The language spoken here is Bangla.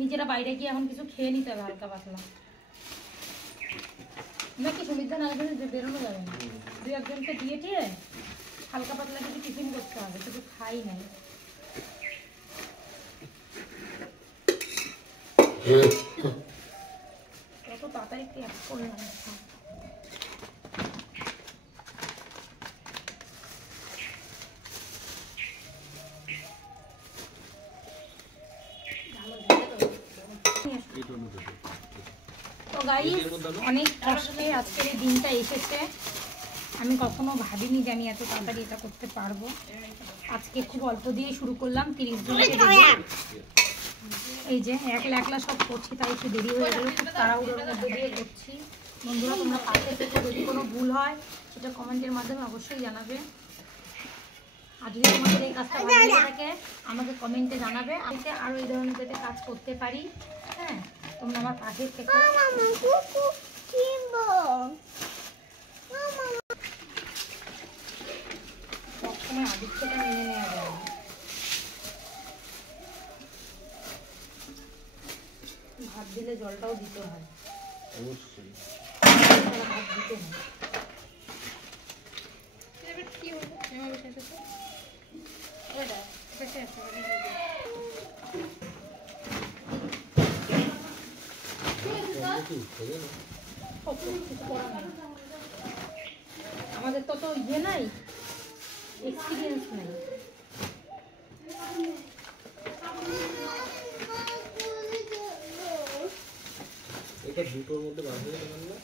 নিজেরা বাইরে গিয়ে এখন কিছু খেয়ে নিতে হবে হালকা পাতলা, নাকি সুবিধা না যে বেরোনো যাবে না, দুই একজনকে দিয়ে টিয়ে হালকা পাতলা কিছু টিফিন করতে হবে, শুধু খাই নাই। কত তাড়াতাড়ি ক্যাপ করলাম। তো গাইস অনেক কষ্টে আজকের এই দিনটা এসেছে। আমি কখনো ভাবিনি যে আমি এত তাড়াতাড়ি এটা করতে পারবো। আজকে খুব অল্প দিয়ে শুরু করলাম, 30 জনকে দেবো। এই যে একলা একলা সব করছি, তাই একটু দেরি হয়ে গেল, খুব তাড়াহুড়োর মধ্যে দিয়ে করছি। বন্ধুরা তোমরা পাশে থেকে যদি কোনো ভুল হয় সেটা কমেন্টের মাধ্যমে অবশ্যই জানাবে। আর যদি তোমাদের এই কাজটা ভালো লেগে থাকে আমাকে কমেন্টে জানাবে, আমি আরও এই ধরনের যাতে কাজ করতে পারি। হ্যাঁ, তোমরা আমার পাশে থেকে সবসময় আদিত্যটা মেনে নেওয়া যায় না, ভাত দিলে জলটাও দিতে হয়, অবশ্যই ভাত দিতে হয়। আমাদের তো ইয়ে নাই, এক্সপিরিয়েন্স নাই। এটা দুটোর মধ্যে বাঁধতে পারলে